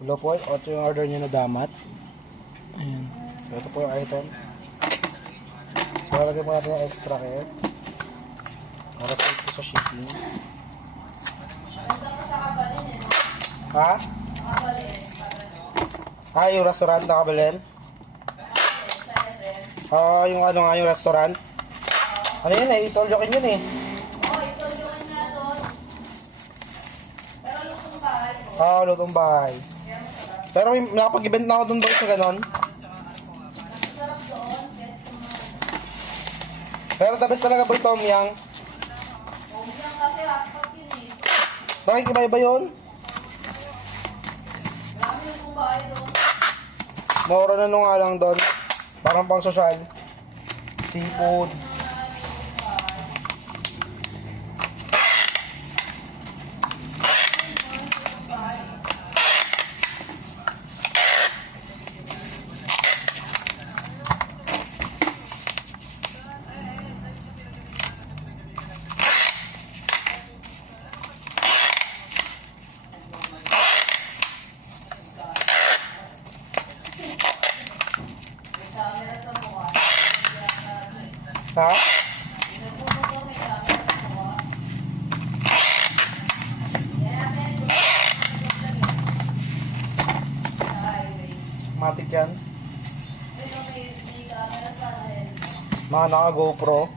Hello po, 8 yung order nyo na damat. Ayan. So, ito po yung item. So, lalagyan po natin yung extra care. Para po ito sa shipping. Ha? Ah, yung restaurant na Kabalen? Yung ano nga, yung restaurant? Ano yun eh, itolyokin yun eh. Itulyokin nga doon. Pero lutong bahay. Lutong bahay. Pero may nakapag-event na ako doon boys sa ganon. Masarap doon. Pero the best talaga boy, Tom Yang. Yan kasi hotpot yun eh. Nakikiba-iba yun. Marami lutong bahay doon. Mura na nung nga lang doon. Parang pang social. Seafood. Camera sa mukha. Ha? Nagpupo ko may camera sa mukha. Yan natin. Sa highway. Matik yan. Pero may camera sa helmet. Mga naka GoPro.